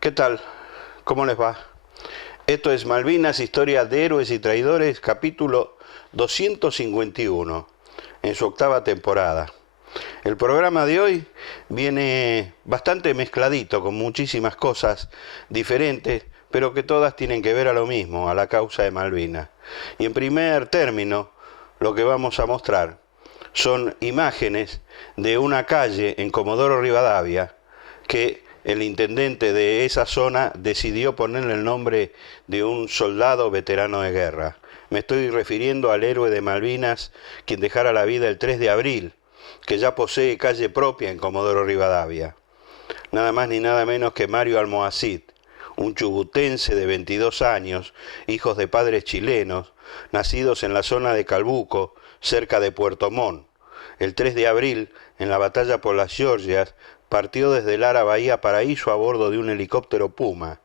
¿Qué tal? ¿Cómo les va? Esto es Malvinas, historia de héroes y traidores, capítulo 251, en su octava temporada. El programa de hoy viene bastante mezcladito, con muchísimas cosas diferentes, pero que todas tienen que ver a lo mismo, a la causa de Malvinas. Y en primer término, lo que vamos a mostrar son imágenes de una calle en Comodoro Rivadavia que el intendente de esa zona decidió ponerle el nombre de un soldado veterano de guerra. Me estoy refiriendo al héroe de Malvinas, quien dejara la vida el 3 de abril, que ya posee calle propia en Comodoro Rivadavia. Nada más ni nada menos que Mario Almohacid, un chubutense de 22 años, hijos de padres chilenos, nacidos en la zona de Calbuco, cerca de Puerto Montt. El 3 de abril, en la batalla por las Georgias, partió desde Lara Bahía Paraíso a bordo de un helicóptero Puma.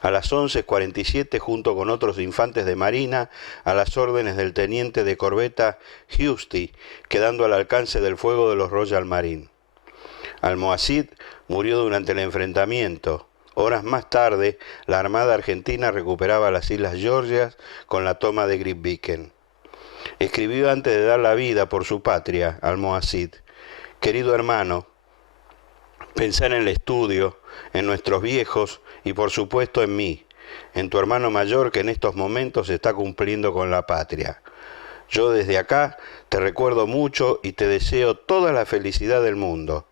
A las 11:47, junto con otros infantes de marina, a las órdenes del teniente de corbeta Giusti, quedando al alcance del fuego de los Royal Marine. Almohacid murió durante el enfrentamiento. Horas más tarde, la Armada Argentina recuperaba las Islas Georgias con la toma de Grytviken. Escribió antes de dar la vida por su patria, Almohacid: querido hermano, pensar en el estudio, en nuestros viejos y por supuesto en mí, en tu hermano mayor que en estos momentos está cumpliendo con la patria. Yo desde acá te recuerdo mucho y te deseo toda la felicidad del mundo.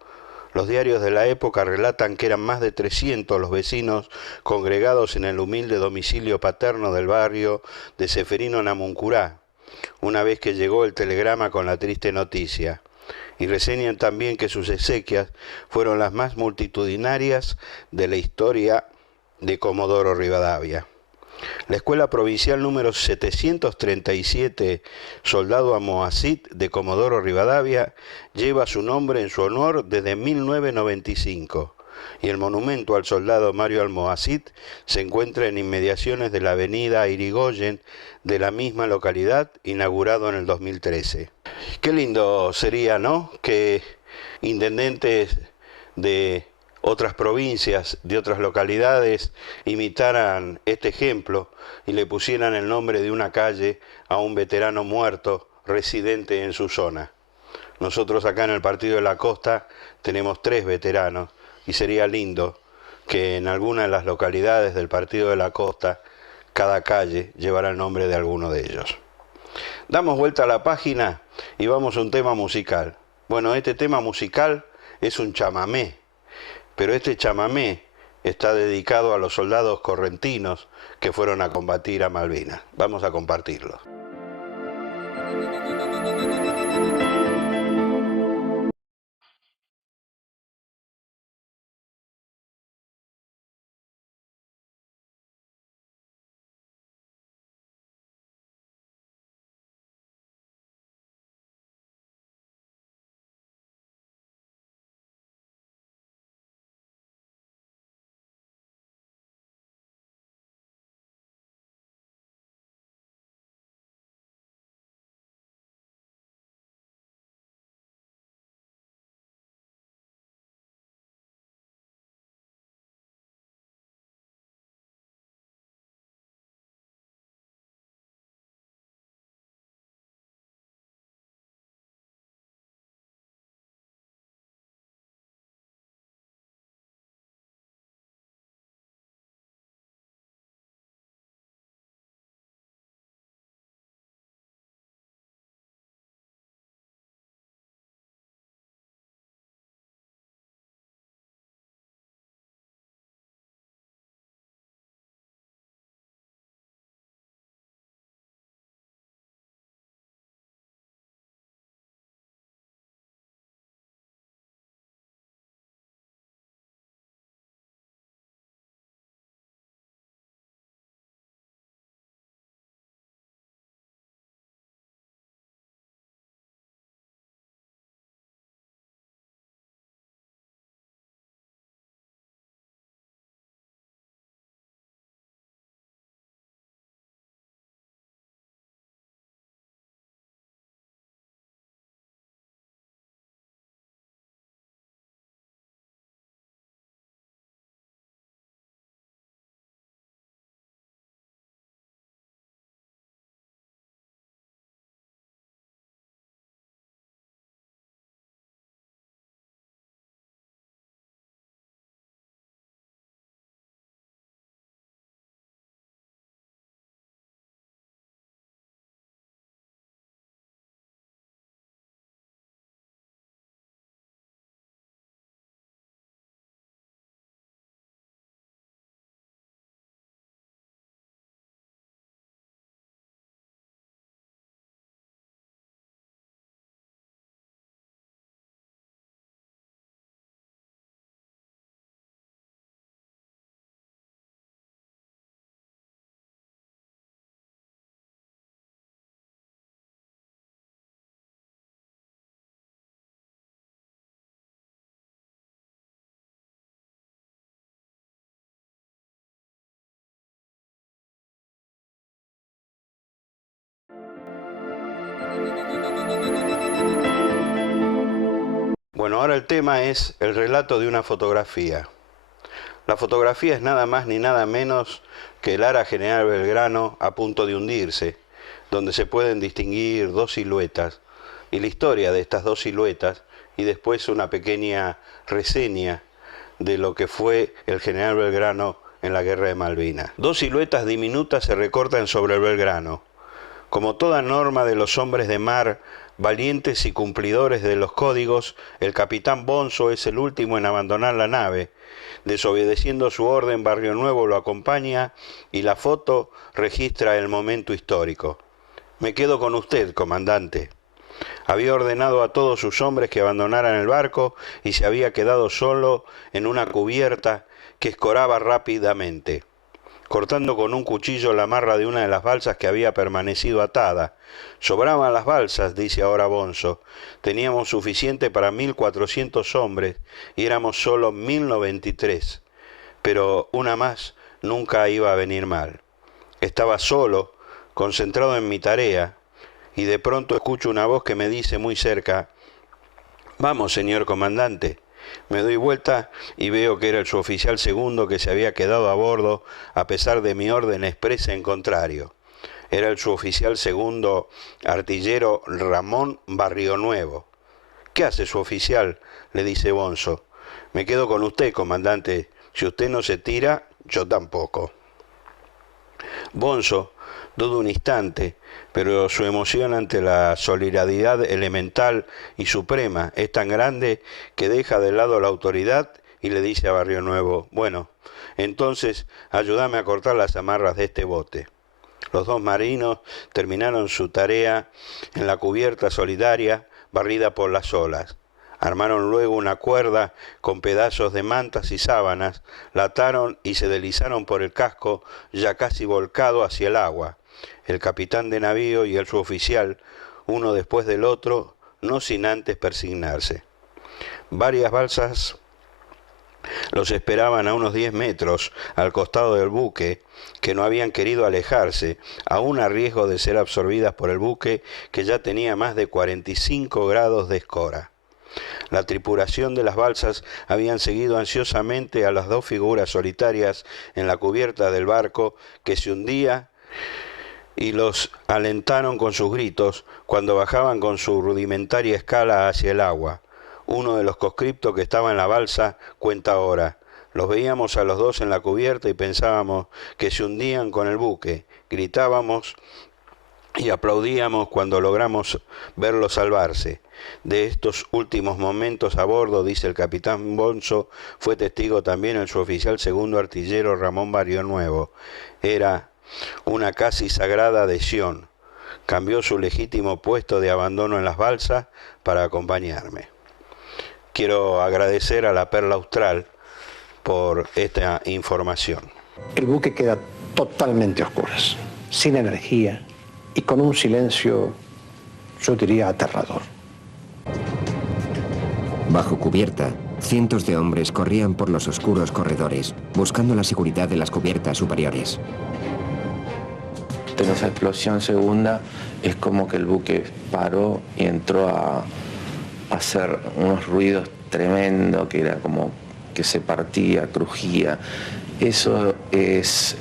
Los diarios de la época relatan que eran más de 300 los vecinos congregados en el humilde domicilio paterno del barrio de Ceferino Namuncurá, una vez que llegó el telegrama con la triste noticia. Y reseñan también que sus exequias fueron las más multitudinarias de la historia de Comodoro Rivadavia. La Escuela Provincial número 737, Soldado Almohacid de Comodoro Rivadavia, lleva su nombre en su honor desde 1995, y el monumento al soldado Mario Almohacid se encuentra en inmediaciones de la avenida Irigoyen de la misma localidad, inaugurado en el 2013. Qué lindo sería, ¿no?, que intendentes de otras provincias, de otras localidades, imitaran este ejemplo y le pusieran el nombre de una calle a un veterano muerto residente en su zona. Nosotros acá en el Partido de la Costa tenemos 3 veteranos y sería lindo que en alguna de las localidades del Partido de la Costa cada calle llevara el nombre de alguno de ellos. Damos vuelta a la página y vamos a un tema musical. Bueno, este tema musical es un chamamé, pero este chamamé está dedicado a los soldados correntinos que fueron a combatir a Malvinas. Vamos a compartirlo. Bueno, ahora el tema es el relato de una fotografía. La fotografía es nada más ni nada menos que el ara General Belgrano a punto de hundirse, donde se pueden distinguir dos siluetas, y la historia de estas dos siluetas, y después una pequeña reseña de lo que fue el General Belgrano en la Guerra de Malvinas. Dos siluetas diminutas se recortan sobre el Belgrano. Como toda norma de los hombres de mar, valientes y cumplidores de los códigos, el capitán Bonzo es el último en abandonar la nave. Desobedeciendo su orden, Barrio Nuevo lo acompaña y la foto registra el momento histórico. Me quedo con usted, comandante. Había ordenado a todos sus hombres que abandonaran el barco y se había quedado solo en una cubierta que escoraba rápidamente, cortando con un cuchillo la amarra de una de las balsas que había permanecido atada. Sobraban las balsas, dice ahora Bonzo. Teníamos suficiente para 1400 hombres y éramos solo 1093. Pero una más nunca iba a venir mal. Estaba solo, concentrado en mi tarea, y de pronto escucho una voz que me dice muy cerca: «Vamos, señor comandante». Me doy vuelta y veo que era el suboficial segundo que se había quedado a bordo a pesar de mi orden expresa en contrario. Era el suboficial segundo artillero Ramón Barrio Nuevo. «¿Qué hace su oficial?», le dice Bonzo. «Me quedo con usted, comandante. Si usted no se tira, yo tampoco». Bonzo duda un instante, pero su emoción ante la solidaridad elemental y suprema es tan grande que deja de lado la autoridad y le dice a Barrio Nuevo: «Bueno, entonces ayúdame a cortar las amarras de este bote». Los dos marinos terminaron su tarea en la cubierta solidaria barrida por las olas. Armaron luego una cuerda con pedazos de mantas y sábanas, la ataron y se deslizaron por el casco ya casi volcado hacia el agua. El capitán de navío y el suboficial, uno después del otro, no sin antes persignarse. Varias balsas los esperaban a unos 10 metros al costado del buque, que no habían querido alejarse, aún a riesgo de ser absorbidas por el buque, que ya tenía más de 45 grados de escora. La tripulación de las balsas habían seguido ansiosamente a las dos figuras solitarias en la cubierta del barco que se hundía y los alentaron con sus gritos cuando bajaban con su rudimentaria escala hacia el agua. Uno de los conscriptos que estaba en la balsa cuenta ahora: «Los veíamos a los dos en la cubierta y pensábamos que se hundían con el buque. Gritábamos y aplaudíamos cuando logramos verlos salvarse. De estos últimos momentos a bordo», dice el capitán Bonzo, «fue testigo también el suboficial segundo artillero Ramón Barrio Nuevo. Era una casi sagrada adhesión. Cambió su legítimo puesto de abandono en las balsas para acompañarme». Quiero agradecer a la Perla Austral por esta información. El buque queda totalmente a oscuras, sin energía y con un silencio, yo diría, aterrador. Bajo cubierta, cientos de hombres corrían por los oscuros corredores, buscando la seguridad de las cubiertas superiores. En esa explosión segunda es como que el buque paró y entró a hacer unos ruidos tremendos, que era como que se partía, crujía. Eso es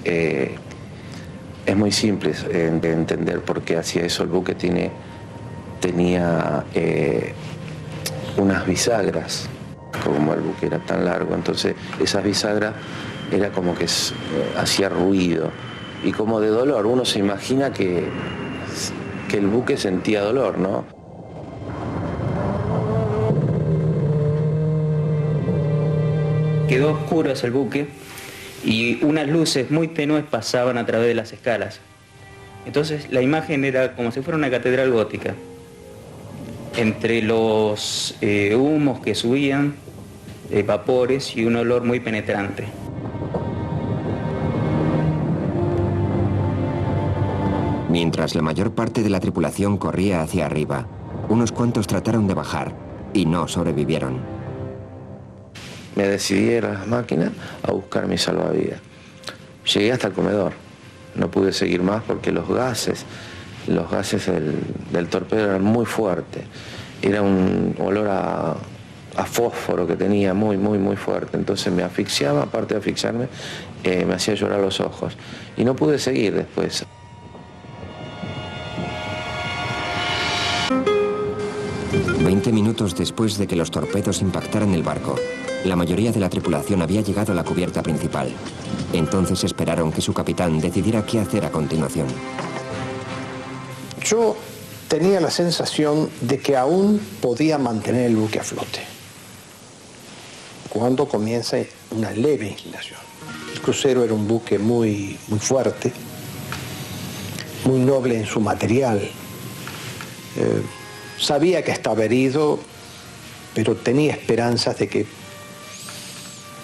muy simple de entender por qué hacía eso. El buque tenía unas bisagras, como el buque era tan largo, entonces esas bisagras era como que hacía ruido y como de dolor. Uno se imagina que el buque sentía dolor, ¿no? Quedó oscuro el buque y unas luces muy tenues pasaban a través de las escalas. Entonces la imagen era como si fuera una catedral gótica. Entre los humos que subían, vapores y un olor muy penetrante. Mientras la mayor parte de la tripulación corría hacia arriba, unos cuantos trataron de bajar y no sobrevivieron. Me decidí a ir a las máquinas a buscar mi salvavidas. Llegué hasta el comedor. No pude seguir más porque los gases los gases del torpedo eran muy fuertes. Era un olor a fósforo que tenía muy, muy, muy fuerte. Entonces me asfixiaba, aparte de asfixiarme, me hacía llorar los ojos. Y no pude seguir después. Veinte minutos después de que los torpedos impactaran el barco, la mayoría de la tripulación había llegado a la cubierta principal. Entonces esperaron que su capitán decidiera qué hacer a continuación. Yo tenía la sensación de que aún podía mantener el buque a flote cuando comienza una leve inclinación. El crucero era un buque muy fuerte, muy noble en su material. Sabía que estaba herido, pero tenía esperanzas de que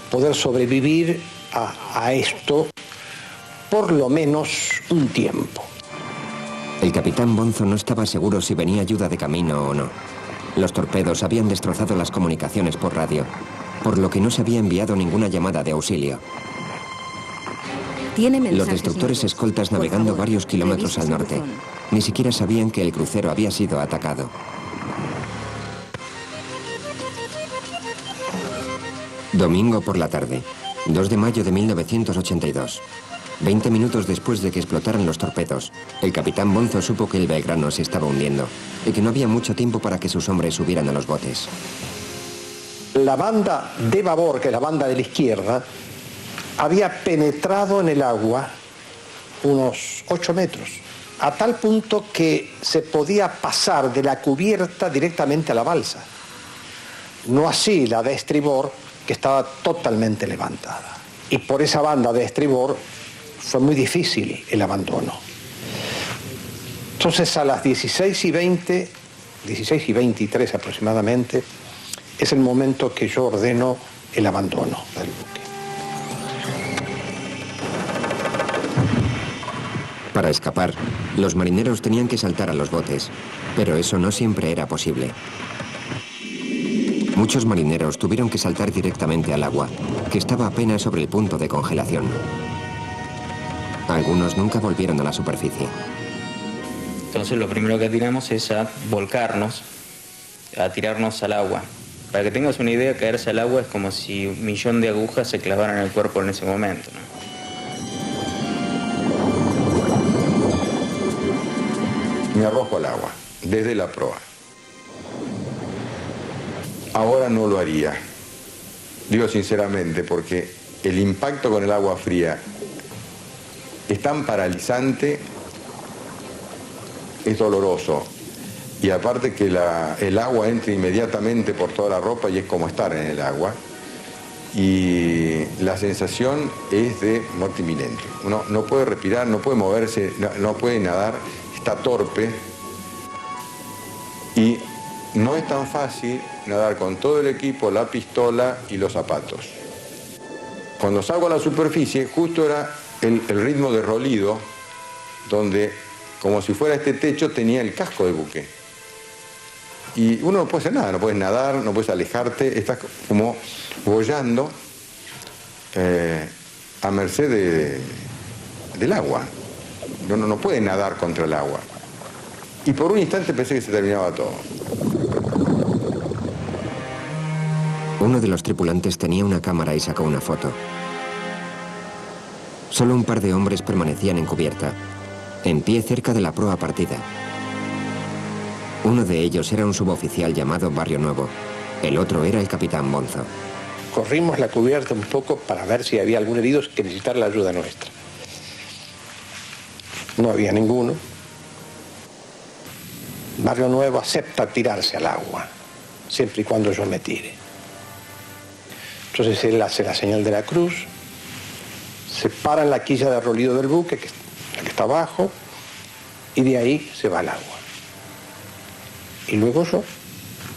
poder sobrevivir a esto por lo menos un tiempo. El capitán Bonzo no estaba seguro si venía ayuda de camino o no. Los torpedos habían destrozado las comunicaciones por radio, por lo que no se había enviado ninguna llamada de auxilio. Los destructores escoltas navegando varios kilómetros al norte ni siquiera sabían que el crucero había sido atacado. Domingo por la tarde, 2 de mayo de 1982. 20 minutos después de que explotaran los torpedos, el capitán Bonzo supo que el Belgrano se estaba hundiendo y que no había mucho tiempo para que sus hombres subieran a los botes. La banda de babor, que es la banda de la izquierda, había penetrado en el agua unos 8 metros, a tal punto que se podía pasar de la cubierta directamente a la balsa. No así la de estribor, que estaba totalmente levantada. Y por esa banda de estribor fue muy difícil el abandono. Entonces a las 16:20, 16:23 aproximadamente, es el momento que yo ordeno el abandono del buque. Para escapar, los marineros tenían que saltar a los botes, pero eso no siempre era posible. Muchos marineros tuvieron que saltar directamente al agua, que estaba apenas sobre el punto de congelación. Algunos nunca volvieron a la superficie. Entonces lo primero que tiramos es a volcarnos, a tirarnos al agua. Para que tengas una idea, caerse al agua es como si 1.000.000 de agujas se clavaran en el cuerpo en ese momento, ¿no? Me arrojo al agua, desde la proa. Ahora no lo haría, digo sinceramente, porque el impacto con el agua fría es tan paralizante, es doloroso. Y aparte que el agua entra inmediatamente por toda la ropa y es como estar en el agua. Y la sensación es de muerte inminente. Uno no puede respirar, no puede moverse, no puede nadar, está torpe. Y no es tan fácil nadar con todo el equipo, la pistola y los zapatos. Cuando salgo a la superficie, justo era el ritmo de rolido, donde, como si fuera este techo, tenía el casco del buque. Y uno no puede hacer nada, no puedes nadar, no puedes alejarte, estás como boyando a merced del agua. Uno no puede nadar contra el agua. Y por un instante pensé que se terminaba todo. Uno de los tripulantes tenía una cámara y sacó una foto. Solo un par de hombres permanecían en cubierta, en pie cerca de la proa partida. Uno de ellos era un suboficial llamado Barrio Nuevo. El otro era el capitán Bonzo. Corrimos la cubierta un poco para ver si había algún herido que necesitara la ayuda nuestra. No había ninguno. Barrio Nuevo acepta tirarse al agua, siempre y cuando yo me tire. Entonces él hace la señal de la cruz, se para en la quilla de rolido del buque, que está abajo, y de ahí se va al agua. Y luego yo,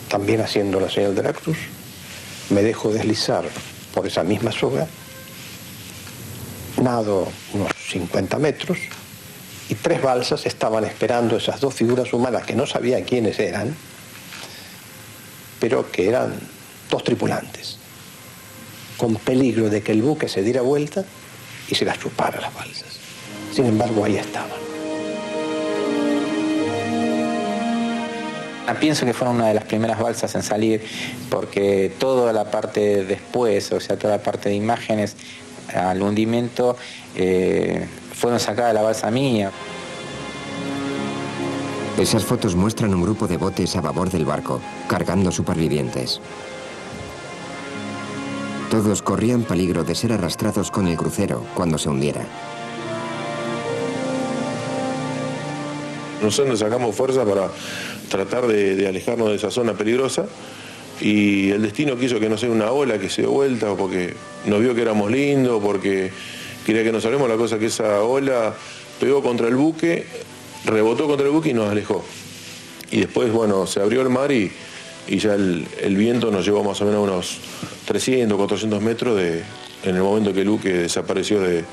también haciendo la señal de la cruz, me dejo deslizar por esa misma soga, nado unos 50 metros, y 3 balsas estaban esperando esas 2 figuras humanas que no sabía quiénes eran, pero que eran 2 tripulantes, con peligro de que el buque se diera vuelta y se las chupara las balsas. Sin embargo, ahí estaban. Pienso que fueron una de las primeras balsas en salir, porque toda la parte después, o sea, toda la parte de imágenes al hundimiento, fueron sacadas de la balsa mía. Esas fotos muestran un grupo de botes a babor del barco, cargando supervivientes. Todos corrían peligro de ser arrastrados con el crucero cuando se hundiera. Nosotros nos sacamos fuerza para tratar de alejarnos de esa zona peligrosa, y el destino quiso que no sea una ola que se dio vuelta, o porque nos vio que éramos lindos, o porque quería que nos salgamos. La cosa que esa ola pegó contra el buque, rebotó contra el buque y nos alejó. Y después, bueno, se abrió el mar y ya el viento nos llevó más o menos unos 300, 400 metros en el momento que el buque desapareció de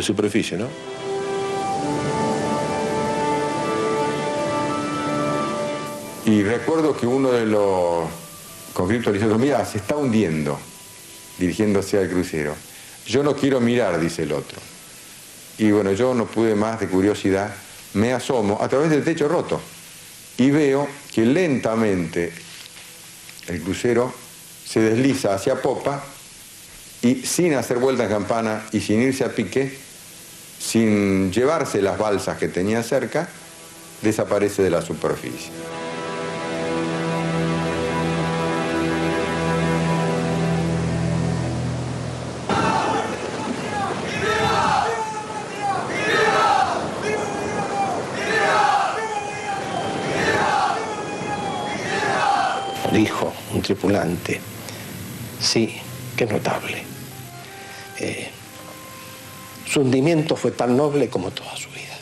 superficie, ¿no? Y recuerdo que uno de los conscriptos le dijo: mira, se está hundiendo, dirigiéndose al crucero. Yo no quiero mirar, dice el otro. Y bueno, yo no pude más de curiosidad, me asomo a través del techo roto y veo que lentamente el crucero se desliza hacia popa y, sin hacer vuelta en campana y sin irse a pique, sin llevarse las balsas que tenía cerca, desaparece de la superficie. Dijo un tripulante: sí, qué notable. Su hundimiento fue tan noble como toda su vida.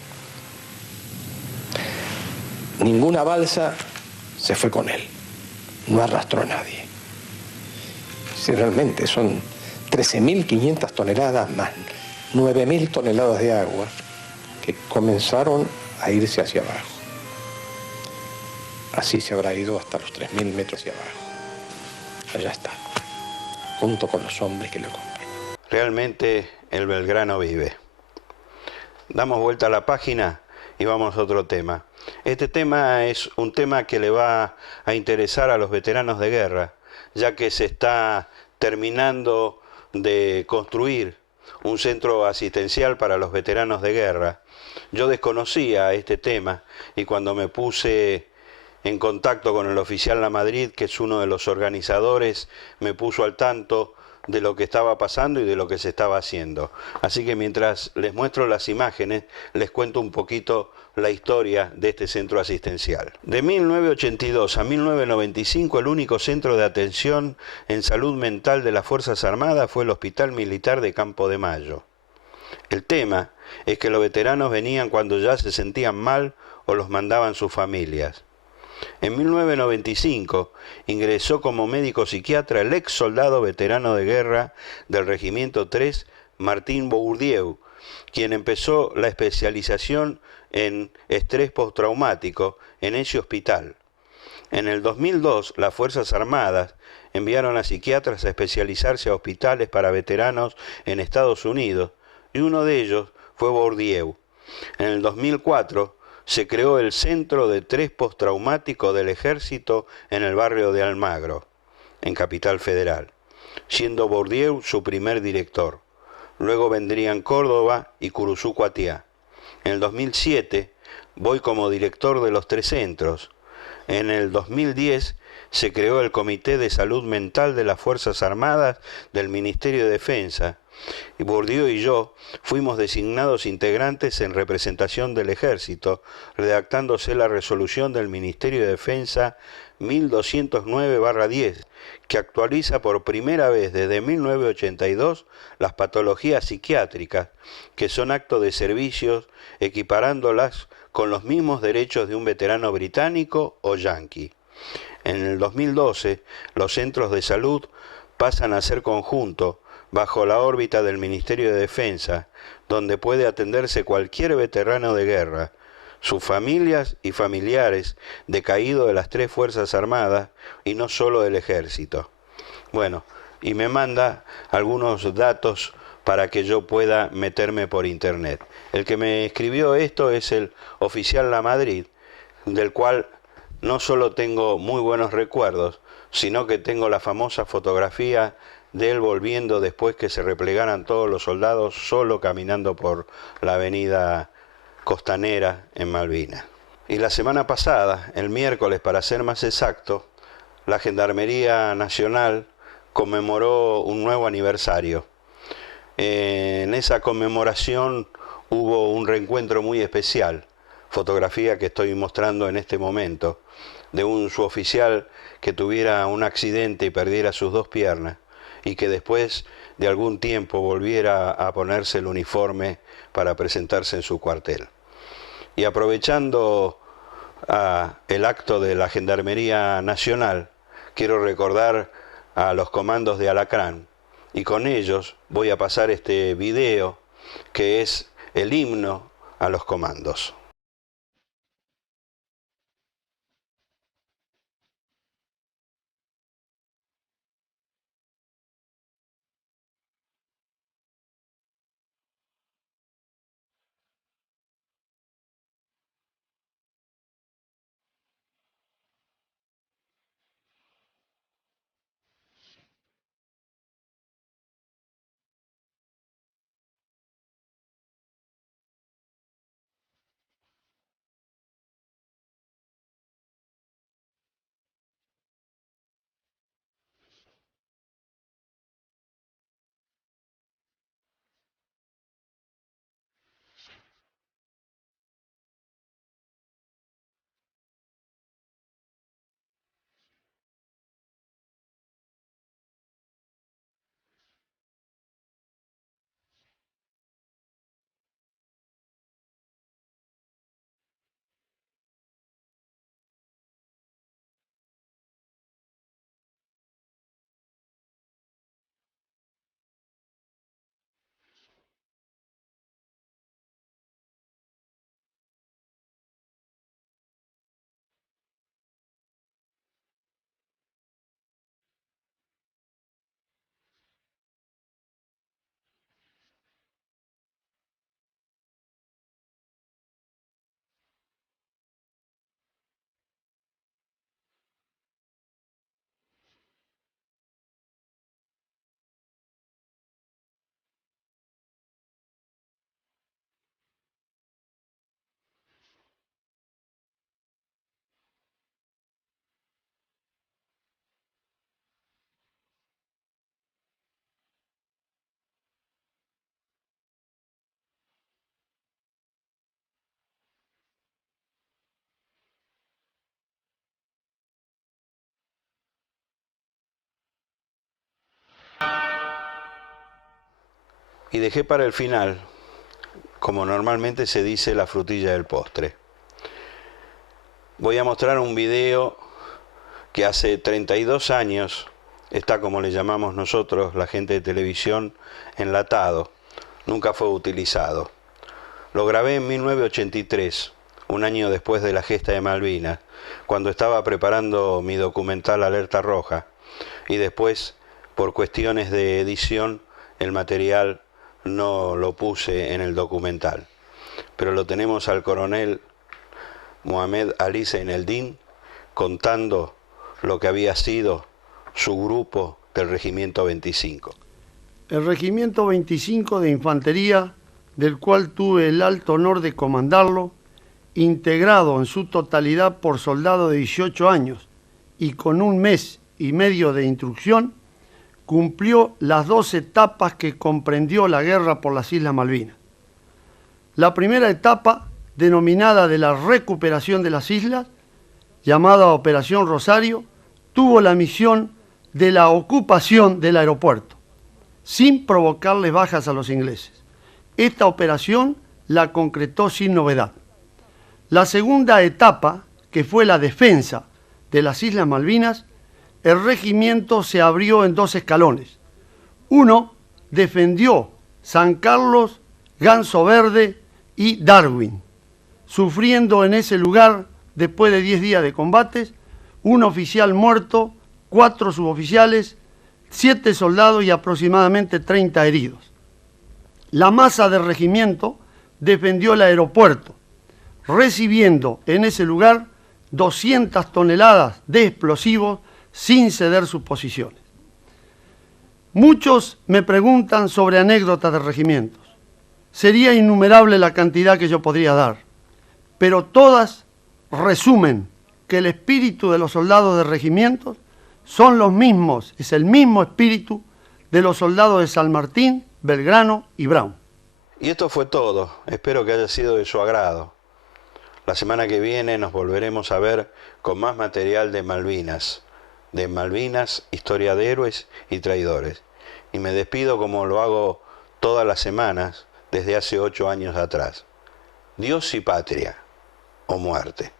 Ninguna balsa se fue con él, no arrastró a nadie. Si realmente son 13.500 toneladas más 9.000 toneladas de agua que comenzaron a irse hacia abajo. Así se habrá ido hasta los 3.000 metros hacia abajo. Allá está, junto con los hombres que lo acompañan. Realmente el Belgrano vive. Damos vuelta a la página y vamos a otro tema. Este tema es un tema que le va a interesar a los veteranos de guerra, ya que se está terminando de construir un centro asistencial para los veteranos de guerra. Yo desconocía este tema y cuando me puse en contacto con el oficial Lamadrid, que es uno de los organizadores, me puso al tanto de lo que estaba pasando y de lo que se estaba haciendo. Así que mientras les muestro las imágenes, les cuento un poquito la historia de este centro asistencial. De 1982 a 1995, el único centro de atención en salud mental de las Fuerzas Armadas fue el Hospital Militar de Campo de Mayo. El tema es que los veteranos venían cuando ya se sentían mal o los mandaban sus familias. En 1995 ingresó como médico psiquiatra el ex soldado veterano de guerra del Regimiento 3, Martín Bourdieu, quien empezó la especialización en estrés postraumático en ese hospital. En el 2002, las Fuerzas Armadas enviaron a psiquiatras a especializarse a hospitales para veteranos en Estados Unidos, y uno de ellos fue Bourdieu. En el 2004, se creó el Centro de Estrés Postraumático del Ejército en el barrio de Almagro, en Capital Federal, siendo Bourdieu su primer director. Luego vendrían Córdoba y Curuzú-Cuatiá. En el 2007 voy como director de los tres centros. En el 2010 se creó el Comité de Salud Mental de las Fuerzas Armadas del Ministerio de Defensa, y Bourdieu y yo fuimos designados integrantes en representación del Ejército, redactándose la resolución del Ministerio de Defensa 1209/10, que actualiza por primera vez desde 1982 las patologías psiquiátricas, que son actos de servicios, equiparándolas con los mismos derechos de un veterano británico o yanqui. En el 2012, los centros de salud pasan a ser conjunto, bajo la órbita del Ministerio de Defensa, donde puede atenderse cualquier veterano de guerra, sus familias y familiares decaídos de las tres Fuerzas Armadas y no solo del Ejército. Bueno, y me manda algunos datos para que yo pueda meterme por internet. El que me escribió esto es el oficial Lamadrid, del cual no solo tengo muy buenos recuerdos, sino que tengo la famosa fotografía de él volviendo después que se replegaran todos los soldados, solo caminando por la avenida Costanera en Malvinas. Y la semana pasada, el miércoles para ser más exacto, la Gendarmería Nacional conmemoró un nuevo aniversario. En esa conmemoración hubo un reencuentro muy especial, fotografía que estoy mostrando en este momento, de un suboficial que tuviera un accidente y perdiera sus dos piernas, y que después de algún tiempo volviera a ponerse el uniforme para presentarse en su cuartel. Y aprovechando el acto de la Gendarmería Nacional, quiero recordar a los comandos de Alacrán, y con ellos voy a pasar este video que es el himno a los comandos. Y dejé para el final, como normalmente se dice, la frutilla del postre. Voy a mostrar un video que hace 32 años está, como le llamamos nosotros, la gente de televisión, enlatado. Nunca fue utilizado. Lo grabé en 1983, un año después de la gesta de Malvinas, cuando estaba preparando mi documental Alerta Roja, y después, por cuestiones de edición, el material no lo puse en el documental. Pero lo tenemos al coronel Mohamed Ali Zeineldin contando lo que había sido su grupo del Regimiento 25. El Regimiento 25 de Infantería, del cual tuve el alto honor de comandarlo, integrado en su totalidad por soldados de 18 años y con 1 mes y medio de instrucción, cumplió las 2 etapas que comprendió la guerra por las Islas Malvinas. La primera etapa, denominada de la recuperación de las islas, llamada Operación Rosario, tuvo la misión de la ocupación del aeropuerto, sin provocarles bajas a los ingleses. Esta operación la concretó sin novedad. La segunda etapa, que fue la defensa de las Islas Malvinas, el regimiento se abrió en 2 escalones. Uno defendió San Carlos, Ganso Verde y Darwin, sufriendo en ese lugar, después de 10 días de combates, 1 oficial muerto, 4 suboficiales, 7 soldados y aproximadamente 30 heridos. La masa del regimiento defendió el aeropuerto, recibiendo en ese lugar 200 toneladas de explosivos sin ceder sus posiciones. Muchos me preguntan sobre anécdotas de regimientos. Sería innumerable la cantidad que yo podría dar, pero todas resumen que el espíritu de los soldados de regimientos son los mismos, es el mismo espíritu de los soldados de San Martín, Belgrano y Brown. Y esto fue todo. Espero que haya sido de su agrado. La semana que viene nos volveremos a ver con más material de Malvinas, historia de héroes y traidores. Y me despido como lo hago todas las semanas desde hace 8 años atrás. Dios y patria, o muerte.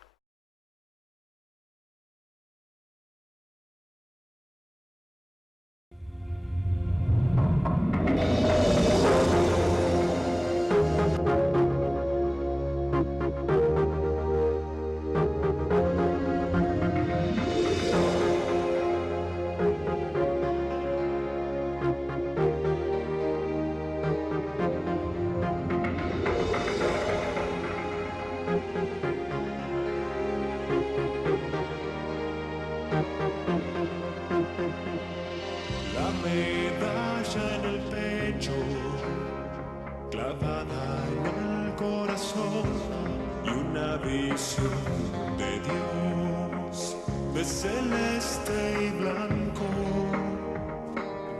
De Dios, de celeste y blanco,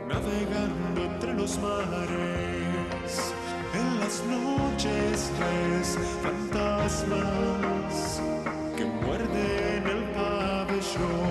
navegando entre los mares, en las noches ves fantasmas que muerden el pabellón.